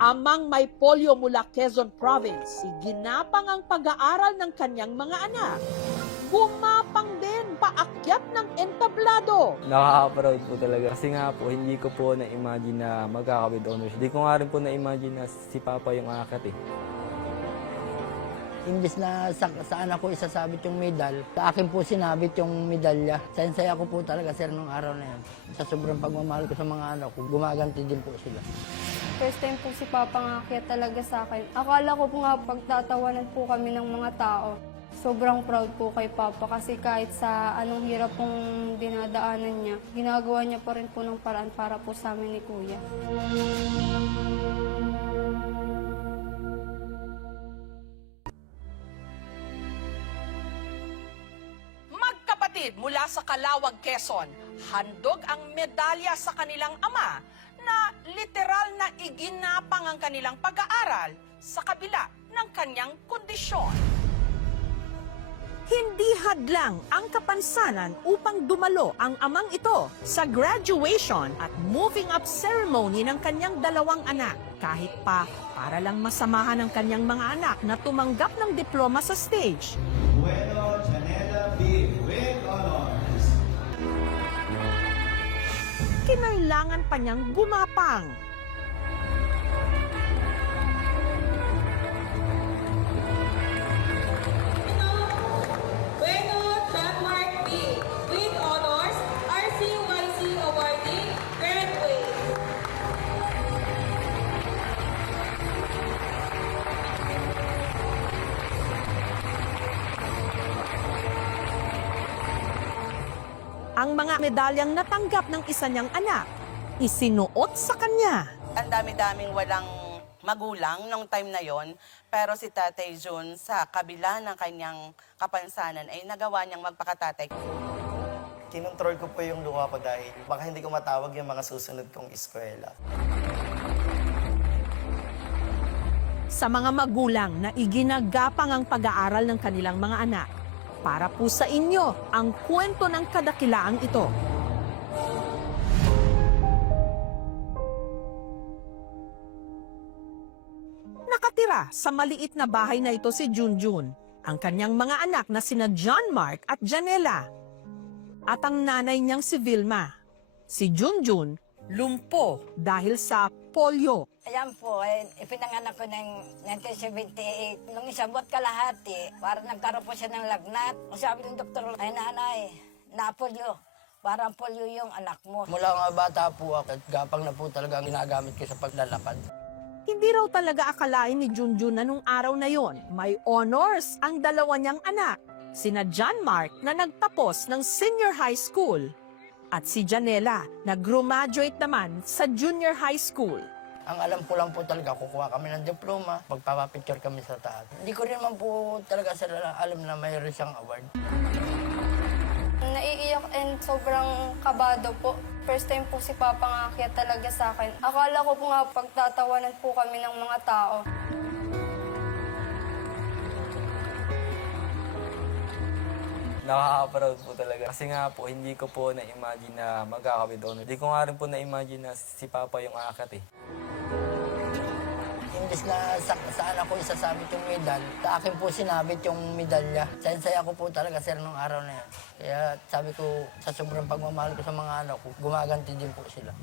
Amang may polio mula Quezon Province, iginapang ang pag-aaral ng kanyang mga anak. Gumapang din paakyat ng entablado. Nakaka-proud po talaga. Kasi nga po, hindi ko po na-imagine na magkaka-with honors. Hindi ko nga rin po na-imagine na si Papa yung aakyat eh. Imbis na sa anak ko isasabit yung medal, sa akin po sinabit yung medalya. Saya ko po talaga, sir, nung araw na yun. Sa sobrang pagmamahal ko sa mga anak ko, gumaganti din po sila. First time po si Papa ngakyat talaga sa akin. Akala ko po nga pagtatawanan po kami ng mga tao. Sobrang proud po kay Papa kasi kahit sa anong hirap pong dinadaanan niya, ginagawa niya pa rin po ng paraan para po sa amin ni Kuya. Magkapatid mula sa Calawag, Quezon, handog ang medalya sa kanilang ama na literal na iginapang ang kanilang pag-aaral sa kabila ng kanyang kondisyon. Hindi hadlang ang kapansanan upang dumalo ang amang ito sa graduation at moving up ceremony ng kanyang dalawang anak. Kahit pa para lang masamahan ang kanyang mga anak na tumanggap ng diploma sa stage. Bueno, Janela B. with honors. Kinailangan pa niyang gumapang. Bueno, Denmark B. with honors, RCYC awardee, graduate. Ang mga medalyang natanggap ng isa niyang anak, isinuot sa kanya. Ang dami-daming walang magulang nung time na yon, pero si Tatay Jun sa kabila ng kanyang kapansanan ay nagawa niyang magpakatatay. Kinontrol ko po yung luha ko dahil baka hindi ko matawag yung mga susunod kong eskwela. Sa mga magulang na iginagapang ang pag-aaral ng kanilang mga anak, para po sa inyo ang kwento ng kadakilaang ito. Nakatira sa maliit na bahay na ito si Junjun, ang kanyang mga anak na sina John Mark at Janela, at ang nanay niyang si Vilma. Si Junjun, lumpo dahil sa polio. Ayan po, ipinanganak ko ng 1978. Nung isang buwan kalahati, parang nagkaroon po siya ng lagnat. Sabi ng doktor, ay nanay, na-polio. Parang polio yung anak mo. Mula nga bata po ako, at gapang na po talaga ang ginagamit ko sa paglalakad. Hindi raw talaga akalain ni Junjun na nung araw na yon, may honors ang dalawa niyang anak, sina John Mark na nagtapos ng senior high school at si Janela na graduate naman sa junior high school. Ang alam ko lang po talaga, kukuha kami ng diploma, magpapapicture kami sa taas. Hindi ko rin man po talaga alam na mayroon siyang award. Naiiyak and sobrang kabado po. First time po si Papa ngakyat talaga sa akin. Akala ko po nga pagtatawanan po kami ng mga tao. Nakaka-proud po talaga. Kasi nga po, hindi ko po na-imagine na magkaka-with honors. Hindi ko nga rin po na-imagine na si Papa yung aakyat eh. Imbis na sa anak ko isasabit yung medal, sa akin po sinabit yung medalya. Saya ko po talaga, sir, nung araw na yun. Kaya sabi ko, sa sobrang pagmamahal ko sa mga anak ko, gumaganti din po sila.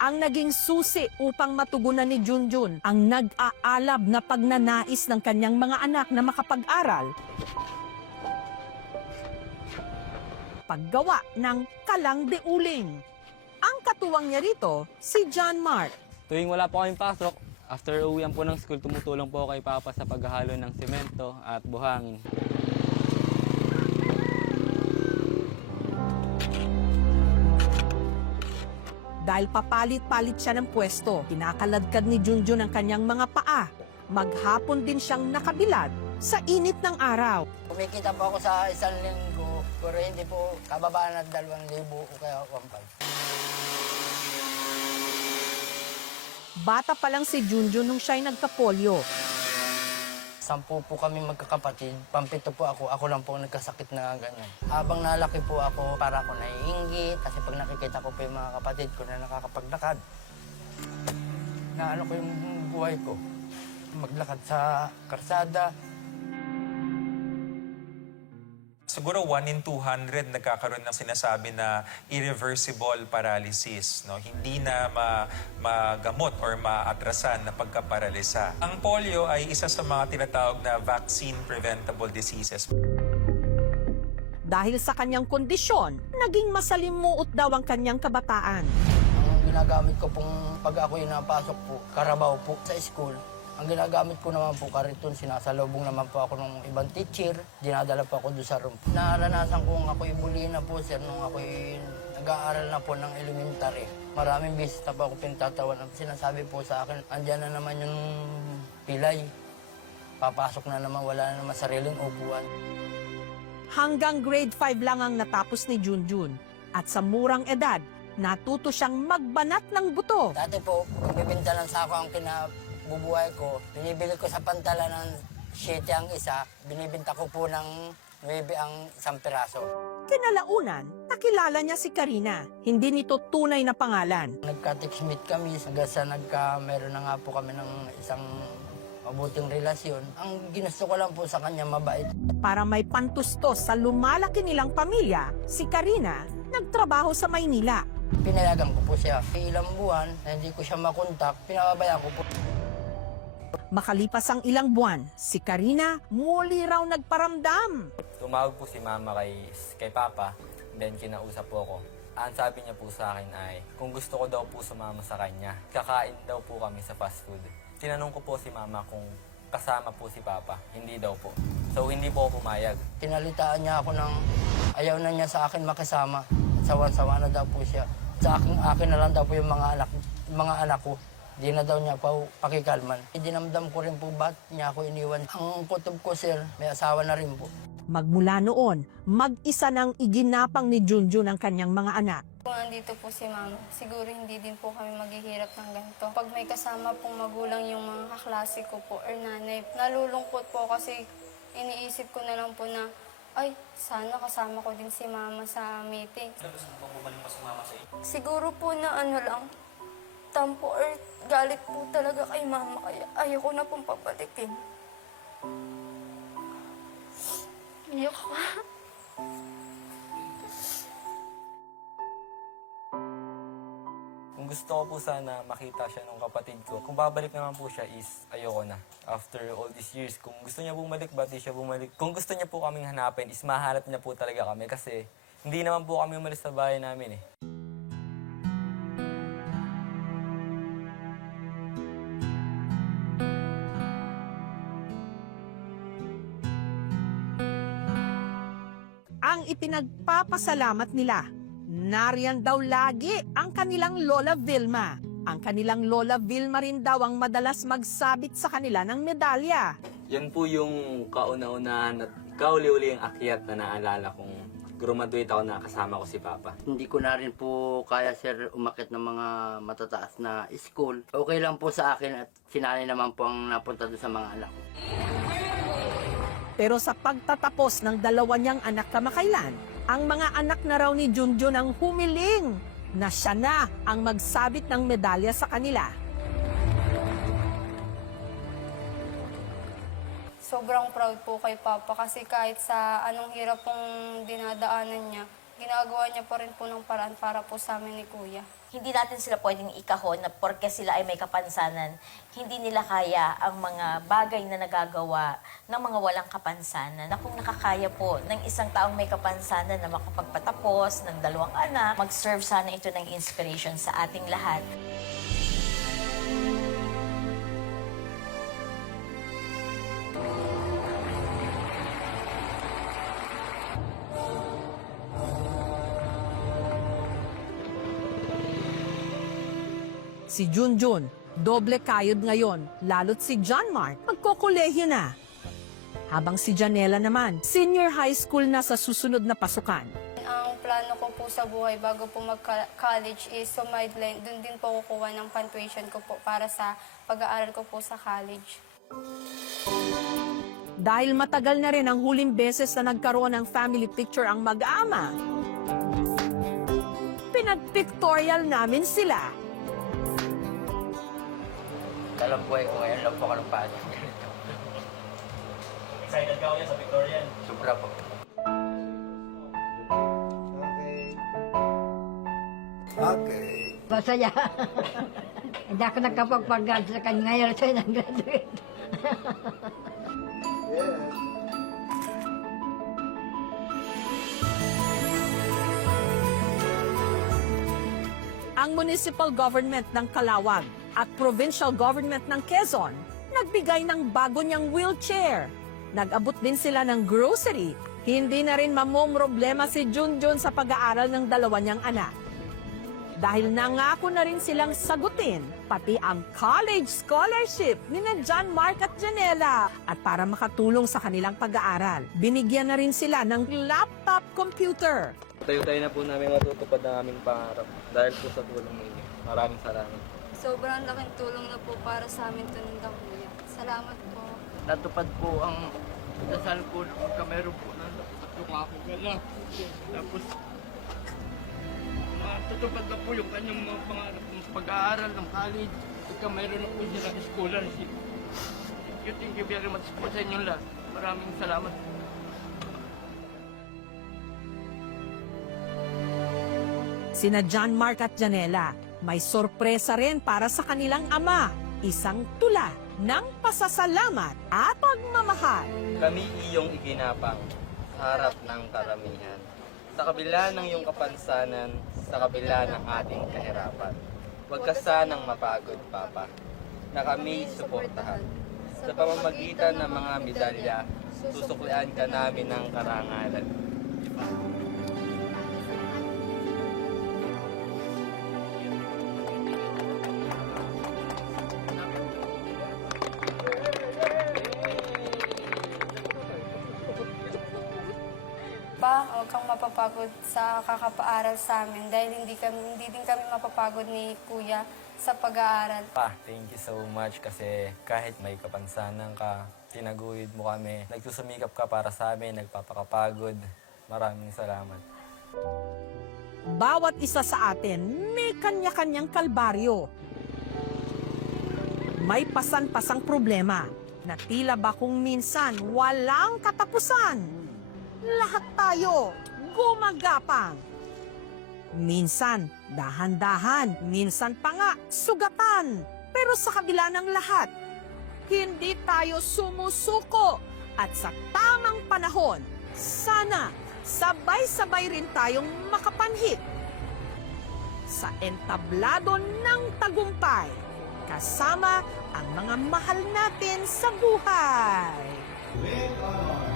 Ang naging susi upang matugunan ni Junjun ang nag-aalab na pagnanais ng kanyang mga anak na makapag-aral. Paggawa ng kalang de uling. Ang katuwang niya rito, si John Mark. Tuwing wala po kaming pasok, after uwian po ng school, tumutulong po kay Papa sa paghahalo ng semento at buhangin. Dahil papalit-palit siya ng pwesto, kinakaladkad ni Junjun ang kanyang mga paa. Maghapon din siyang nakabilad sa init ng araw. Kumikita po ako sa 1 linggo, pero hindi po kababaan ng 2,000 o kaya 1,500. Bata pa lang si Junjun nung siya'y nagka-polio. 10 po kami magkakapatid, 7 po ako lang po ang nagkasakit na ganyan. Habang nalaki po ako, para ako naiinggit, kasi pag nakikita ko po yung mga kapatid ko na nakakapaglakad, na ano ko yung buhay ko, maglakad sa karsada. Siguro 1 in 200 nagkakaroon ng sinasabi na irreversible paralysis. No? Hindi na magamot or maatrasan na pagkaparalisa. Ang polio ay isa sa mga tinatawag na vaccine-preventable diseases. Dahil sa kanyang kondisyon, naging masalimuot daw ang kanyang kabataan. Ang ginagamit ko pong pag ako'y napasok po, karabaw po sa school. Ang ginagamit ko naman po kariton, sinasalubong naman po ako ng ibang teacher, dinadala po ako doon sa room. Naranasan ko ako'y bulina po, sir, nung ako'y nag-aaral na po ng elementary. Maraming beses na po ako pinatatawan. Sinasabi po sa akin, andyan na naman yung pilay. Papasok na naman, wala na naman sariling upuan. Hanggang grade 5 lang ang natapos ni Junjun. At sa murang edad, natuto siyang magbanat ng buto. Dati po, kung bibinta ng sako ang kinabubuhay ko, binibili ko sa pantala ng 7 ang isa, binibinta ko po ng 9 ang isang piraso. Kinalaunan, nakilala niya si Karina. Hindi nito tunay na pangalan. Nagka-text meet kami, hanggang sa meron na nga po kami ng isang mabuting relasyon. Ang ginusto ko lang po sa kanya, mabait. Para may pantustos sa lumalaki nilang pamilya, si Karina nagtrabaho sa Maynila. Pinayagan ko po siya. Ilang buwan na hindi ko siya makontak, pinababayaan ko po. Makalipas ang ilang buwan, si Karina muli raw nagparamdam. Tumawag po si mama kay papa, then kinausap po ako. Ang sabi niya po sa akin ay, kung gusto ko daw po sumama sa kanya, kakain daw po kami sa fast food. Tinanong ko po si mama kung kasama po si papa, hindi daw po. So hindi po ako pumayag. Pinalitaan niya ako ng ayaw na niya sa akin makasama. Sawan-sawa na daw po siya. Sa akin na lang daw po yung mga anak ko. Di na daw niya pa pakikalman. Dinamdam ko rin po ba't niya ako iniwan. Ang kutob ko, sir, may asawa na rin po. Magmula noon, mag-isa nang iginapang ni Junjun ang kanyang mga anak. Kung nandito po si mama, siguro hindi din po kami maghihirap ng ganito. Pag may kasama pong magulang yung mga kaklase ko po or nanay, nalulungkot po kasi iniisip ko na lang po na, ay, sana kasama ko din si mama sa meeting. Gusto mo bumalik pa si mama sa iyo? Siguro po na ano lang, tampo or galit po talaga kay mama, kaya ayoko na pong papalikin. Iyak ko. Kung gusto ko po sana makita siya ng kapatid ko, kung babalik naman po siya is ayoko na. After all these years, kung gusto niya bumalik, ba't di siya bumalik? Kung gusto niya po kaming hanapin, is mahanap niya po talaga kami kasi hindi naman po kami umalis sa bahay namin eh. Ang ipinagpapasalamat nila, nariyan daw lagi ang kanilang Lola Vilma. Ang kanilang Lola Vilma rin daw ang madalas magsabit sa kanila ng medalya. Yan po yung kauna-unahan at kauli-uli ang akyat na naalala kong graduate ako na kasama ko si Papa. Hindi ko na rin po kaya, sir, umakit ng mga matataas na school. Okay lang po sa akin at sinanay naman po ang napunta doon sa mga anak ko. Pero sa pagtatapos ng dalawa niyang anak kamakailan, ang mga anak na raw ni Junjun ang humiling na siya na ang magsabit ng medalya sa kanila. Sobrang proud po kay Papa kasi kahit sa anong hirap pong dinadaanan niya, ginagawa niya pa rin po ng paraan para po sa amin ni Kuya. Hindi natin sila pwedeng ikahon na porke sila ay may kapansanan, hindi nila kaya ang mga bagay na nagagawa ng mga walang kapansanan. Na kung nakakaya po ng isang taong may kapansanan na makapagpatapos ng 2 anak, mag-serve sana ito ng inspiration sa ating lahat. Si Junjun, doble kayod ngayon, lalo't si John Mark, magkokolehiyo na. Habang si Janela naman, senior high school na sa susunod na pasukan. Ang plan plano ko po sa buhay bago po mag-college is sumideline. Doon din po kukuha ng pan-tuition ko po para sa pag-aaral ko po sa college. Dahil matagal na rin ang huling beses na nagkaroon ng family picture ang mag-ama, pinag-pictorial namin sila. Dalang buhay ko ngayon, lang po ako ng paan. Excited ka kuya sa Victorian? Sobra po. Okay. Masaya. Hindi ako nakapagpag-graduate sa kanya ngayon. Siya nag-graduate. Ang municipal government ng Calawag at provincial government ng Quezon nagbigay ng bago niyang wheelchair. Nag-abot din sila ng grocery. Hindi na rin mamomroblema si Junjun sa pag-aaral ng dalawa niyang anak. Dahil nangako na rin silang sagutin pati ang college scholarship ni John Mark at Janela. At para makatulong sa kanilang pag-aaral, binigyan na rin sila ng laptop computer. Tayo-tayo na po namin matutupad ang aming pangarap dahil po sa tulong ninyo. Maraming salamat. Sobrang laking tulong na po para sa amin ito ng Kuya. Salamat po. Natupad po ang dasal ko pagka meron po ng ako gala. Tapos, matutupad na po yung kanyang mga pangarap ng pag-aaral ng college. Pagka meron na po silang scholarship. Thank you very much po sa inyong lahat. Maraming salamat po. Sina John Mark at Janela, may sorpresa rin para sa kanilang ama. Isang tula ng pasasalamat at pagmamahal. Kami iyong iginapang sa harap ng karamihan. Sa kabila ng iyong kapansanan, sa kabila ng ating kahirapan. Huwag ka sanang mapagod, Papa, na kami suportahan. Sa pamamagitan ng mga medalya, susuklian ka namin ng karangalan. Pa, huwag kang mapapagod sa kakapaaral sa amin dahil hindi din kami mapapagod ni Kuya sa pag-aaral. Pa, thank you so much kasi kahit may kapansanan ka, tinaguyod mo kami, nagsusumikap ka para sa amin, nagpapakapagod. Maraming salamat. Bawat isa sa atin may kanya-kanyang kalbaryo. May pasan-pasang problema na tila ba kung minsan walang katapusan. Lahat tayo gumagapang. Minsan dahan-dahan, minsan pa nga sugatan. Pero sa kabila ng lahat, hindi tayo sumusuko. At sa tamang panahon, sana sabay-sabay rin tayong makapanhit sa entablado ng tagumpay kasama ang mga mahal natin sa buhay. With honor,